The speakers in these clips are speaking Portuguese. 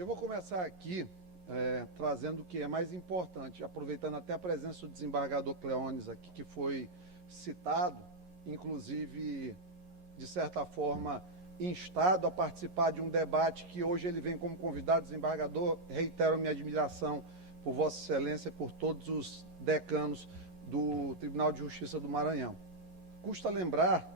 Eu vou começar aqui trazendo o que é mais importante, aproveitando até a presença do desembargador Cleones aqui, que foi citado, inclusive, de certa forma, instado a participar de um debate que hoje ele vem como convidado. Desembargador, reitero minha admiração por Vossa Excelência e por todos os decanos do Tribunal de Justiça do Maranhão. Custa lembrar,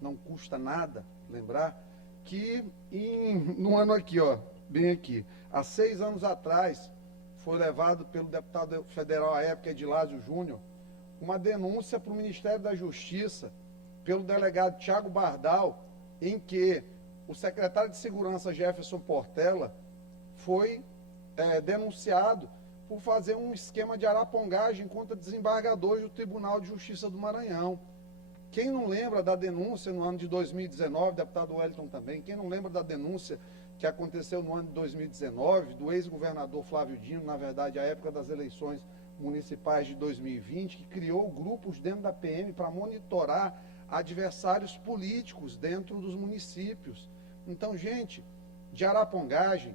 não custa nada lembrar, que no ano aqui, bem aqui, há 6 anos atrás, foi levado pelo deputado federal à época, Edilásio Júnior, uma denúncia para o Ministério da Justiça, pelo delegado Tiago Bardal, em que o secretário de Segurança, Jefferson Portela, foi denunciado por fazer um esquema de arapongagem contra desembargadores do Tribunal de Justiça do Maranhão. Quem não lembra da denúncia no ano de 2019, deputado Wellington também, quem não lembra da denúncia que aconteceu no ano de 2019, do ex-governador Flávio Dino, na verdade, à época das eleições municipais de 2020, que criou grupos dentro da PM para monitorar adversários políticos dentro dos municípios. Então, gente, de arapongagem,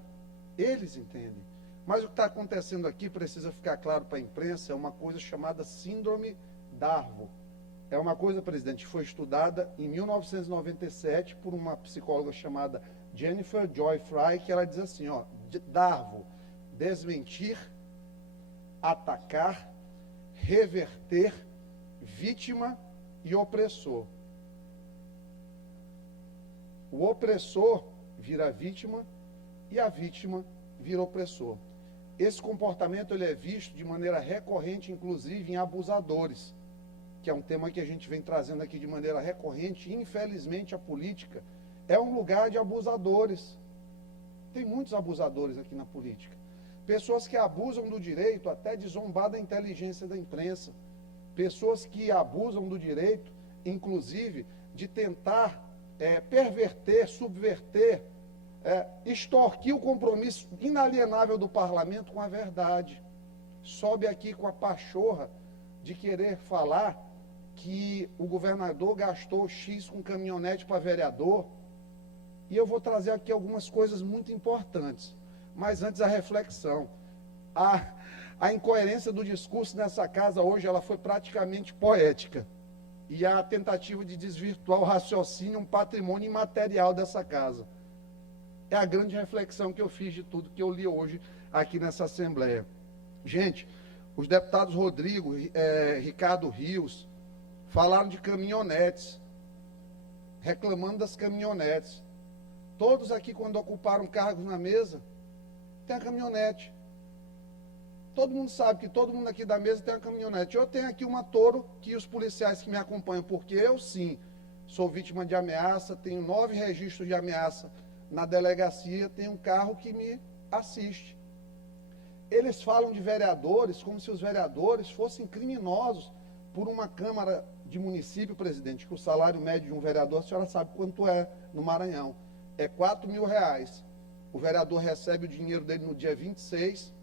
eles entendem. Mas o que está acontecendo aqui, precisa ficar claro para a imprensa, é uma coisa chamada Síndrome Darvo. É uma coisa, presidente, que foi estudada em 1997 por uma psicóloga chamada Jennifer Joy Fry, que ela diz assim, Darvo, desmentir, atacar, reverter, vítima e opressor. O opressor vira vítima e a vítima vira opressor. Esse comportamento ele é visto de maneira recorrente, inclusive em abusadores, que é um tema que a gente vem trazendo aqui de maneira recorrente. Infelizmente, a política é um lugar de abusadores. Tem muitos abusadores aqui na política. Pessoas que abusam do direito até de zombar da inteligência da imprensa. Pessoas que abusam do direito, inclusive, de tentar perverter, subverter, extorquir o compromisso inalienável do parlamento com a verdade. Sobe aqui com a pachorra de querer falar que o governador gastou X com caminhonete para vereador. E eu vou trazer aqui algumas coisas muito importantes. Mas antes a reflexão. A incoerência do discurso nessa casa hoje, ela foi praticamente poética. E a tentativa de desvirtuar o raciocínio, um patrimônio imaterial dessa casa. É a grande reflexão que eu fiz de tudo que eu li hoje aqui nessa Assembleia. Gente, os deputados Ricardo Rios, falaram de caminhonetes, reclamando das caminhonetes. Todos aqui, quando ocuparam cargos na mesa, tem a caminhonete. Todo mundo sabe que todo mundo aqui da mesa tem uma caminhonete. Eu tenho aqui uma Toro, que os policiais que me acompanham, porque eu, sim, sou vítima de ameaça, tenho 9 registros de ameaça na delegacia, tenho um carro que me assiste. Eles falam de vereadores como se os vereadores fossem criminosos por uma Câmara de município, presidente, que o salário médio de um vereador, a senhora sabe quanto é no Maranhão, é R$4.000. O vereador recebe o dinheiro dele no dia 26,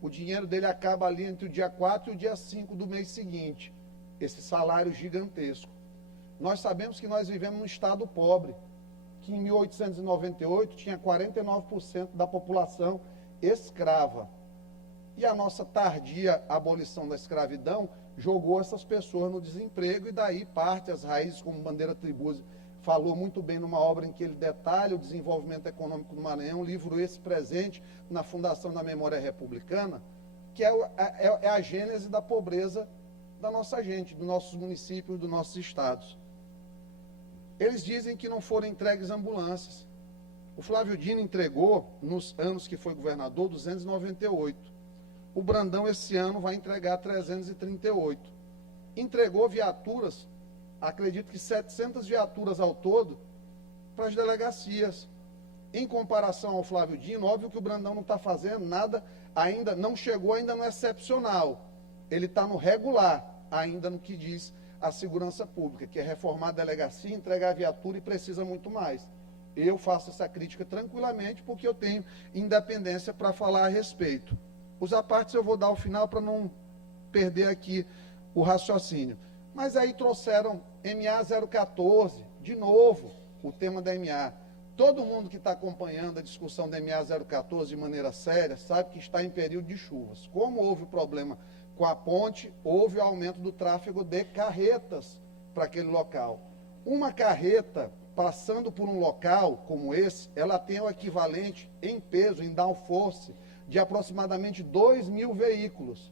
o dinheiro dele acaba ali entre o dia 4 e o dia 5 do mês seguinte. Esse salário gigantesco. Nós sabemos que nós vivemos num estado pobre, que em 1898 tinha 49% da população escrava. E a nossa tardia abolição da escravidão jogou essas pessoas no desemprego, e daí parte as raízes, como Bandeira Tribuzzi falou muito bem numa obra em que ele detalha o desenvolvimento econômico do Maranhão, um livro esse presente na Fundação da Memória Republicana, que é a gênese da pobreza da nossa gente, dos nossos municípios, dos nossos estados. Eles dizem que não foram entregues ambulâncias. O Flávio Dino entregou, nos anos que foi governador, 298. O Brandão, esse ano, vai entregar 338. Entregou viaturas, acredito que 700 viaturas ao todo, para as delegacias. Em comparação ao Flávio Dino, óbvio que o Brandão não está fazendo nada, ainda não chegou ainda no excepcional. Ele está no regular, ainda no que diz a segurança pública, que é reformar a delegacia, entregar a viatura, e precisa muito mais. Eu faço essa crítica tranquilamente, porque eu tenho independência para falar a respeito. Os apartes eu vou dar ao final para não perder aqui o raciocínio. Mas aí trouxeram MA 014, de novo, o tema da MA. todo mundo que está acompanhando a discussão da MA 014 de maneira séria sabe que está em período de chuvas. Como houve o problema com a ponte, houve o aumento do tráfego de carretas para aquele local. Uma carreta passando por um local como esse, ela tem o equivalente em peso, em downforce, de aproximadamente 2.000 veículos.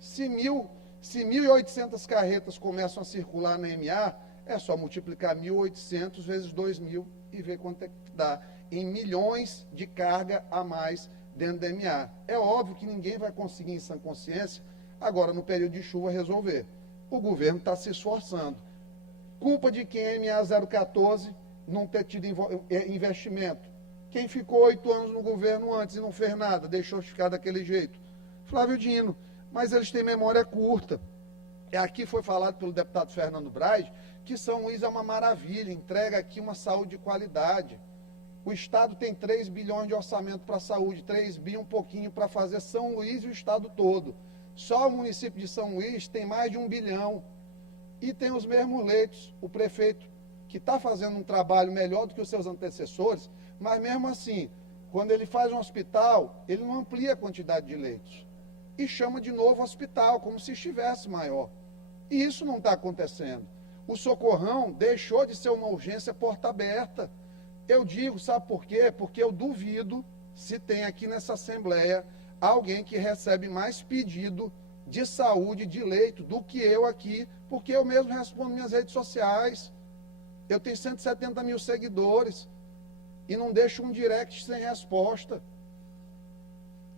Se 1.800 carretas começam a circular na MA, é só multiplicar 1.800 vezes 2.000 e ver quanto é que dá em milhões de carga a mais dentro da MA. É óbvio que ninguém vai conseguir, em sã consciência, agora no período de chuva, resolver. O governo está se esforçando. Culpa de quem é MA 014 não ter tido investimento? Quem ficou 8 anos no governo antes e não fez nada, deixou ficar daquele jeito? Flávio Dino. Mas eles têm memória curta. Aqui foi falado pelo deputado Fernando Braz que São Luís é uma maravilha, entrega aqui uma saúde de qualidade. O Estado tem 3 bilhões de orçamento para a saúde, 3 bi um pouquinho para fazer São Luís e o Estado todo. Só o município de São Luís tem mais de 1 bilhão. E tem os mesmos leitos. O prefeito, que está fazendo um trabalho melhor do que os seus antecessores, mas mesmo assim, quando ele faz um hospital, ele não amplia a quantidade de leitos. E chama de novo hospital, como se estivesse maior. E isso não está acontecendo. O Socorrão deixou de ser uma urgência porta aberta. Eu digo, sabe por quê? Porque eu duvido se tem aqui nessa Assembleia alguém que recebe mais pedido de saúde, de leito, do que eu aqui, porque eu mesmo respondo minhas redes sociais. Eu tenho 170 mil seguidores e não deixo um direct sem resposta.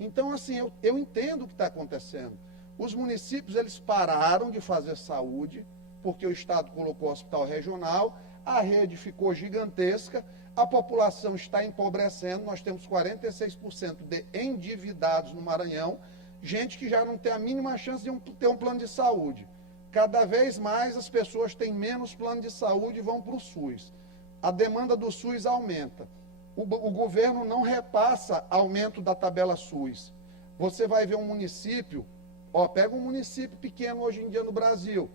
Então, assim, eu entendo o que está acontecendo. Os municípios, eles pararam de fazer saúde, porque o Estado colocou o hospital regional, a rede ficou gigantesca, a população está empobrecendo, nós temos 46% de endividados no Maranhão, gente que já não tem a mínima chance de ter um plano de saúde. Cada vez mais as pessoas têm menos plano de saúde e vão para o SUS. A demanda do SUS aumenta. O governo não repassa aumento da tabela SUS. Você vai ver um município, pega um município pequeno hoje em dia no Brasil,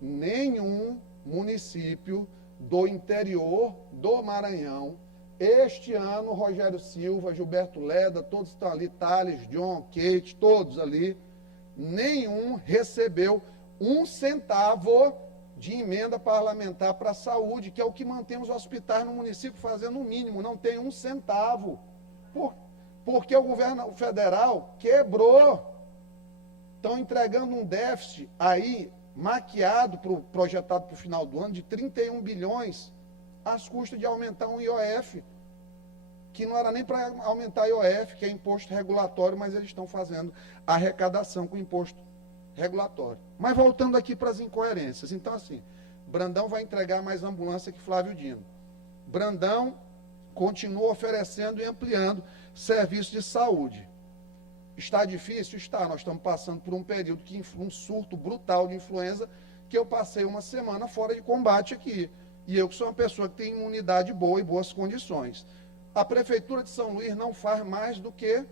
nenhum município do interior do Maranhão, este ano, Rogério Silva, Gilberto Leda, todos estão ali, Thales, John, Kate, todos ali, nenhum recebeu 1 centavo de emenda parlamentar para a saúde, que é o que mantém os hospitais no município fazendo o mínimo, não tem 1 centavo. Porque o governo federal quebrou. Estão entregando um déficit aí, maquiado, projetado para o final do ano, de 31 bilhões, às custas de aumentar um IOF, que não era nem para aumentar IOF, que é imposto regulatório, mas eles estão fazendo arrecadação com imposto regulatório. Mas voltando aqui para as incoerências. Então, assim, Brandão vai entregar mais ambulância que Flávio Dino. Brandão continua oferecendo e ampliando serviços de saúde. Está difícil? Está. Nós estamos passando por um período, um surto brutal de influenza, que eu passei uma semana fora de combate aqui. E eu que sou uma pessoa que tem imunidade boa e boas condições. A Prefeitura de São Luís não faz mais do que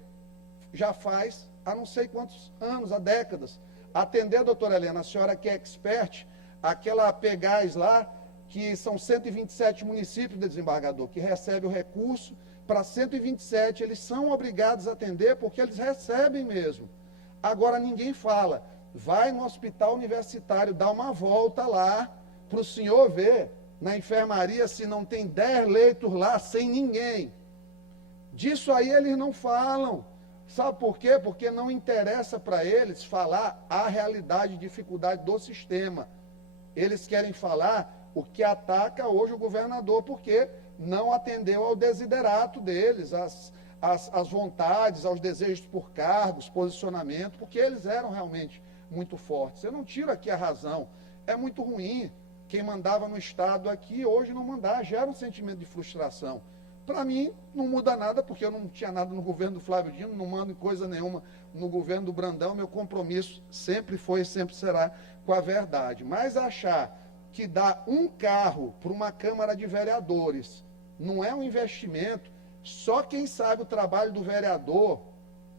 já faz há não sei quantos anos, há décadas. Atender, doutora Helena, a senhora que é expert, aquela Pegás lá, que são 127 municípios de desembargador, que recebe o recurso para 127, eles são obrigados a atender porque eles recebem mesmo. Agora ninguém fala, vai no hospital universitário, dá uma volta lá, para o senhor ver na enfermaria se não tem 10 leitos lá sem ninguém. Disso aí eles não falam. Sabe por quê? Porque não interessa para eles falar a realidade e dificuldade do sistema. Eles querem falar o que ataca hoje o governador, porque não atendeu ao desiderato deles, às vontades, aos desejos por cargos, posicionamento, porque eles eram realmente muito fortes. Eu não tiro aqui a razão. É muito ruim. Quem mandava no Estado aqui, hoje não mandar, gera um sentimento de frustração. Para mim, não muda nada, porque eu não tinha nada no governo do Flávio Dino, não mando coisa nenhuma no governo do Brandão. Meu compromisso sempre foi e sempre será com a verdade. Mas achar que dar um carro para uma Câmara de Vereadores não é um investimento, só quem sabe o trabalho do vereador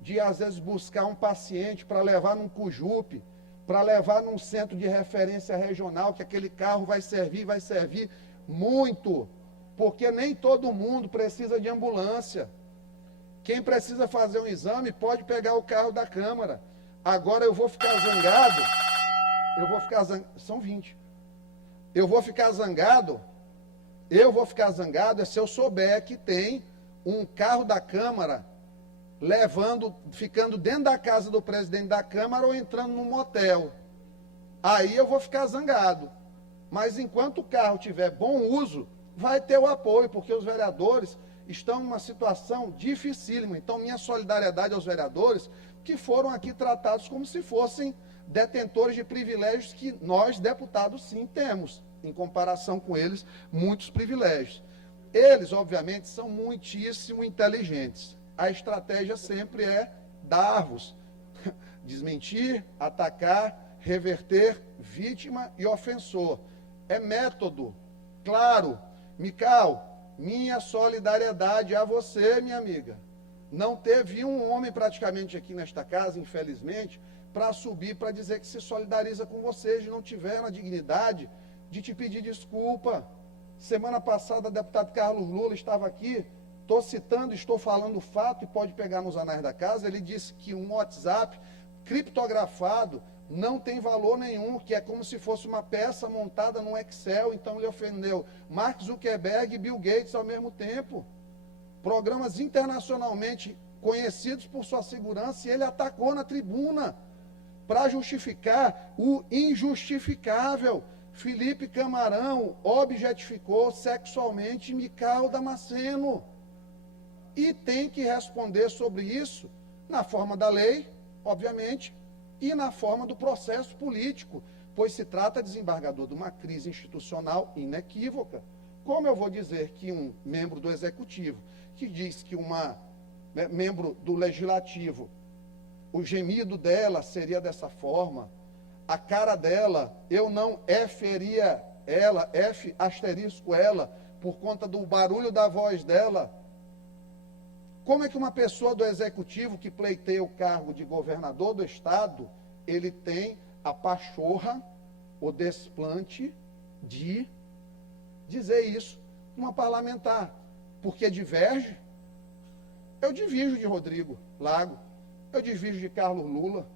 de, às vezes, buscar um paciente para levar num CUJUP, para levar num centro de referência regional, que aquele carro vai servir muito. porque nem todo mundo precisa de ambulância. Quem precisa fazer um exame pode pegar o carro da Câmara. Agora eu vou ficar zangado, são 20. Eu vou ficar zangado é se eu souber que tem um carro da Câmara ficando dentro da casa do presidente da Câmara ou entrando num motel. Aí eu vou ficar zangado. Mas enquanto o carro tiver bom uso, vai ter o apoio, porque os vereadores estão numa situação dificílima. Então, minha solidariedade aos vereadores que foram aqui tratados como se fossem detentores de privilégios que nós, deputados, sim, temos. Em comparação com eles, muitos privilégios. Eles, obviamente, são muitíssimo inteligentes. A estratégia sempre é dar-vos, desmentir, atacar, reverter, vítima e ofensor. É método, claro. Mical, minha solidariedade a você, minha amiga. Não teve um homem praticamente aqui nesta casa, infelizmente, para subir, para dizer que se solidariza com vocês, não tiveram a dignidade de te pedir desculpa. Semana passada, o deputado Carlos Lula estava aqui, estou falando o fato e pode pegar nos anais da casa, ele disse que um WhatsApp criptografado não tem valor nenhum, que é como se fosse uma peça montada num Excel. Então ele ofendeu Mark Zuckerberg e Bill Gates ao mesmo tempo. Programas internacionalmente conhecidos por sua segurança, e ele atacou na tribuna para justificar o injustificável. Felipe Camarão objetificou sexualmente Mical Damasceno. E tem que responder sobre isso na forma da lei, obviamente, e na forma do processo político, pois se trata, desembargador, de uma crise institucional inequívoca. Como eu vou dizer que um membro do Executivo, que diz que uma membro do Legislativo, o gemido dela seria dessa forma, a cara dela, eu não Feria ela, F asterisco ela, por conta do barulho da voz dela. Como é que uma pessoa do Executivo que pleiteia o cargo de governador do Estado, ele tem a pachorra, o desplante de dizer isso uma parlamentar? Porque diverge? Eu divirjo de Rodrigo Lago, eu divirjo de Carlos Lula.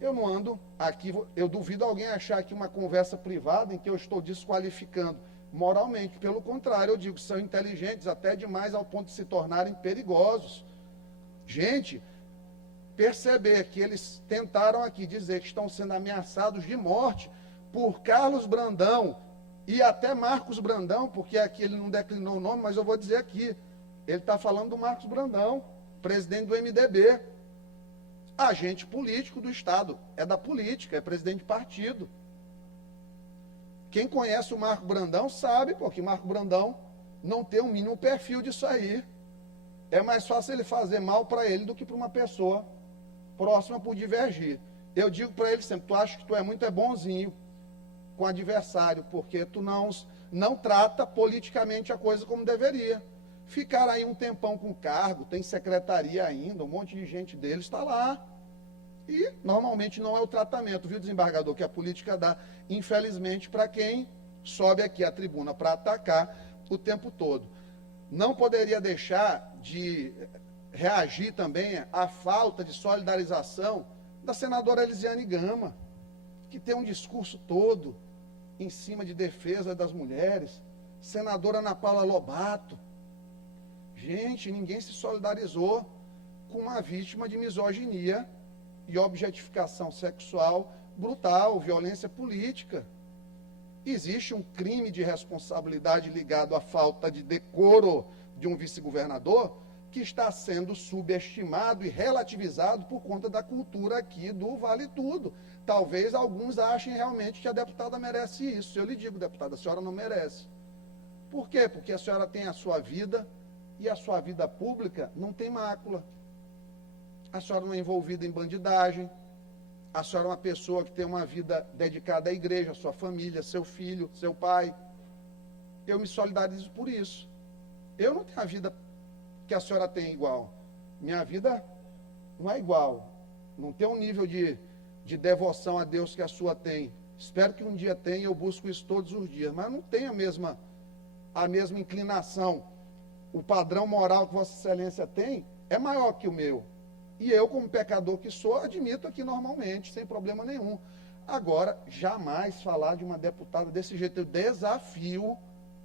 Eu não ando aqui, eu duvido alguém achar aqui uma conversa privada em que eu estou desqualificando moralmente. Pelo contrário, eu digo que são inteligentes até demais ao ponto de se tornarem perigosos. Gente, perceber que eles tentaram aqui dizer que estão sendo ameaçados de morte por Carlos Brandão e até Marcos Brandão, porque aqui ele não declinou o nome, mas eu vou dizer aqui, ele está falando do Marcos Brandão, presidente do MDB, agente político do Estado, é da política, é presidente de partido. Quem conhece o Marco Brandão sabe, porque Marco Brandão não tem um mínimo perfil disso aí. É mais fácil ele fazer mal para ele do que para uma pessoa próxima por divergir. Eu digo para ele sempre, tu acha que tu é muito bonzinho com o adversário, porque tu não trata politicamente a coisa como deveria. Ficar aí um tempão com cargo, tem secretaria ainda, um monte de gente deles está lá. E normalmente não é o tratamento, viu, desembargador, que a política dá, infelizmente, para quem sobe aqui à tribuna para atacar o tempo todo. Não poderia deixar de reagir também à falta de solidarização da senadora Elisiane Gama, que tem um discurso todo em cima de defesa das mulheres. Senadora Ana Paula Lobato. Gente, ninguém se solidarizou com uma vítima de misoginia e objetificação sexual brutal, violência política. Existe um crime de responsabilidade ligado à falta de decoro de um vice-governador que está sendo subestimado e relativizado por conta da cultura aqui do Vale Tudo. Talvez alguns achem realmente que a deputada merece isso. Eu lhe digo, deputada, a senhora não merece. Por quê? Porque a senhora tem a sua vida e a sua vida pública não tem mácula. A senhora não é envolvida em bandidagem, a senhora é uma pessoa que tem uma vida dedicada à igreja, à sua família, seu filho, seu pai. Eu me solidarizo por isso. Eu não tenho a vida que a senhora tem igual. Minha vida não é igual. Não tem um nível de devoção a Deus que a sua tem. Espero que um dia tenha, eu busco isso todos os dias, mas não tem a mesma inclinação. O padrão moral que Vossa Excelência tem é maior que o meu. E eu, como pecador que sou, admito aqui normalmente, sem problema nenhum. Agora, jamais falar de uma deputada desse jeito. Eu desafio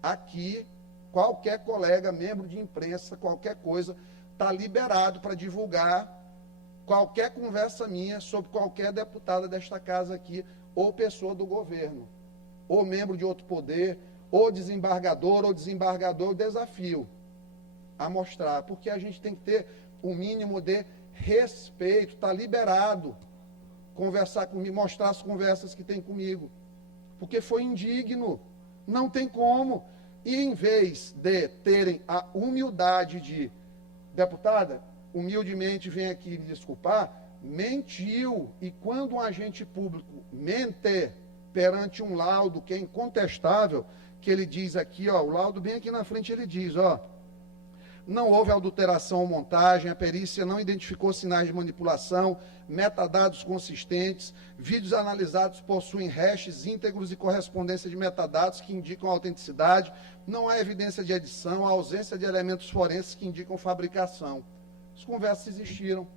aqui qualquer colega, membro de imprensa, qualquer coisa, está liberado para divulgar qualquer conversa minha sobre qualquer deputada desta casa aqui, ou pessoa do governo, ou membro de outro poder, ou desembargador, eu desafio a mostrar, porque a gente tem que ter o mínimo de respeito, está liberado conversar comigo, mostrar as conversas que tem comigo, porque foi indigno, não tem como. E em vez de terem a humildade de, deputada, humildemente vem aqui me desculpar, mentiu, e quando um agente público mente perante um laudo que é incontestável, que ele diz aqui, ó, o laudo bem aqui na frente ele diz, ó, não houve adulteração ou montagem, a perícia não identificou sinais de manipulação, metadados consistentes, vídeos analisados possuem hashes íntegros e correspondência de metadados que indicam a autenticidade, não há evidência de edição, há ausência de elementos forenses que indicam fabricação. As conversas existiram.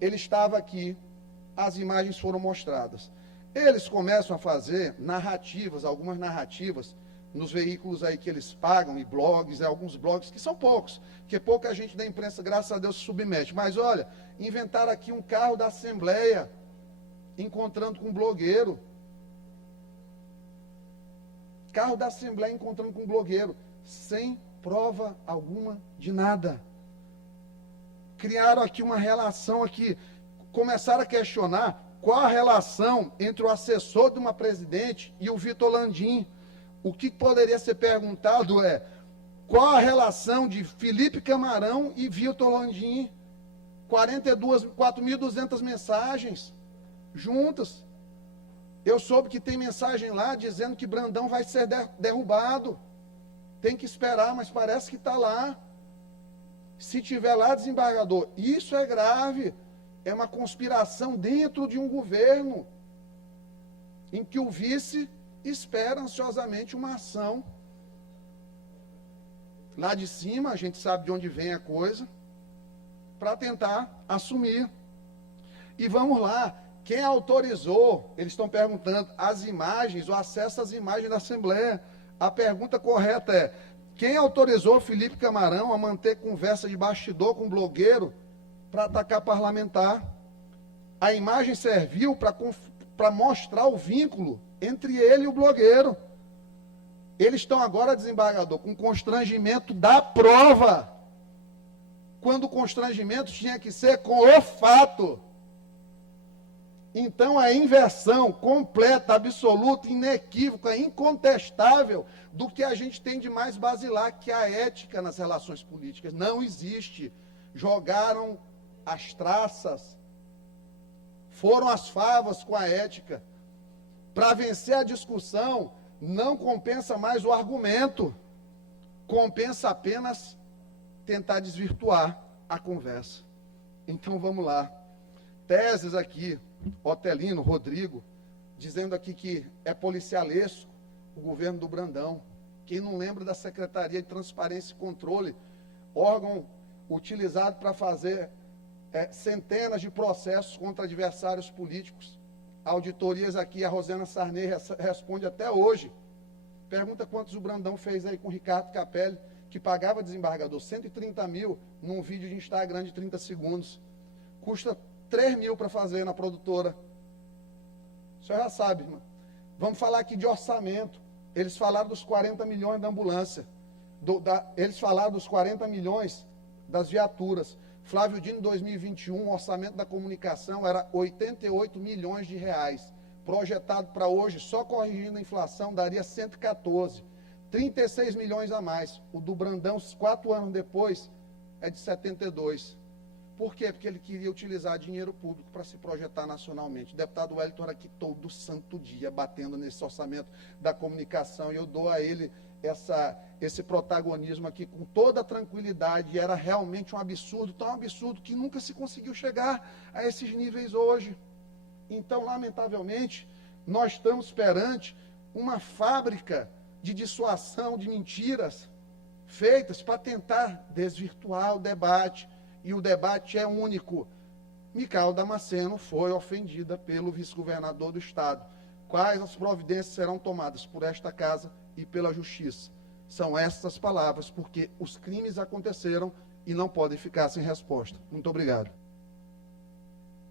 Ele estava aqui, as imagens foram mostradas. Eles começam a fazer narrativas, algumas narrativas, nos veículos aí que eles pagam, e blogs, alguns blogs, que são poucos, porque pouca gente da imprensa, graças a Deus, se submete. Mas, olha, inventaram aqui um carro da Assembleia, encontrando com um blogueiro. Carro da Assembleia encontrando com um blogueiro, sem prova alguma de nada. Criaram aqui uma relação aqui, começaram a questionar qual a relação entre o assessor de uma presidente e o Vitor Landim. O que poderia ser perguntado é, qual a relação de Felipe Camarão e Vitor Landim? 4.200 mensagens juntas. Eu soube que tem mensagem lá dizendo que Brandão vai ser derrubado. Tem que esperar, mas parece que está lá. Se tiver lá, desembargador, isso é grave. É uma conspiração dentro de um governo em que o vice espera ansiosamente uma ação. Lá de cima, a gente sabe de onde vem a coisa, para tentar assumir. E vamos lá, quem autorizou, eles estão perguntando, as imagens, o acesso às imagens da Assembleia. A pergunta correta é, quem autorizou Felipe Camarão a manter conversa de bastidor com um blogueiro para atacar parlamentar? A imagem serviu para mostrar o vínculo entre ele e o blogueiro. Eles estão agora, desembargador, com constrangimento da prova, quando o constrangimento tinha que ser com o fato. Então, a inversão completa, absoluta, inequívoca, incontestável do que a gente tem de mais basilar, que é a ética nas relações políticas. Não existe. Jogaram as traças, foram as favas com a ética. Para vencer a discussão, não compensa mais o argumento, compensa apenas tentar desvirtuar a conversa. Então, vamos lá. Teses aqui, Otelino, Rodrigo, dizendo aqui que é policialesco o governo do Brandão. Quem não lembra da Secretaria de Transparência e Controle, órgão utilizado para fazer centenas de processos contra adversários políticos. Auditorias aqui, a Rosana Sarney responde até hoje. Pergunta quantos o Brandão fez aí com o Ricardo Capelli, que pagava desembargador 130 mil num vídeo de Instagram de 30 segundos. Custa 3 mil para fazer na produtora. O senhor já sabe, irmão. Vamos falar aqui de orçamento. Eles falaram dos 40 milhões da ambulância. Eles falaram dos 40 milhões das viaturas. Flávio Dino, em 2021, o orçamento da comunicação era 88 milhões de reais. Projetado para hoje, só corrigindo a inflação, daria 114. 36 milhões a mais. O do Brandão, 4 anos depois, é de 72. Por quê? Porque ele queria utilizar dinheiro público para se projetar nacionalmente. O deputado Wellington era aqui todo santo dia, batendo nesse orçamento da comunicação, e eu dou a ele esse protagonismo aqui com toda a tranquilidade. E era realmente um absurdo, tão absurdo, que nunca se conseguiu chegar a esses níveis hoje. Então, lamentavelmente, Nós estamos perante uma fábrica de dissuasão de mentiras feitas para tentar desvirtuar o debate, e o debate é único. Micael Damasceno foi ofendida pelo vice-governador do Estado. Quais as providências serão tomadas por esta casa e pela Justiça? São estas palavras, porque os crimes aconteceram e não podem ficar sem resposta. Muito obrigado.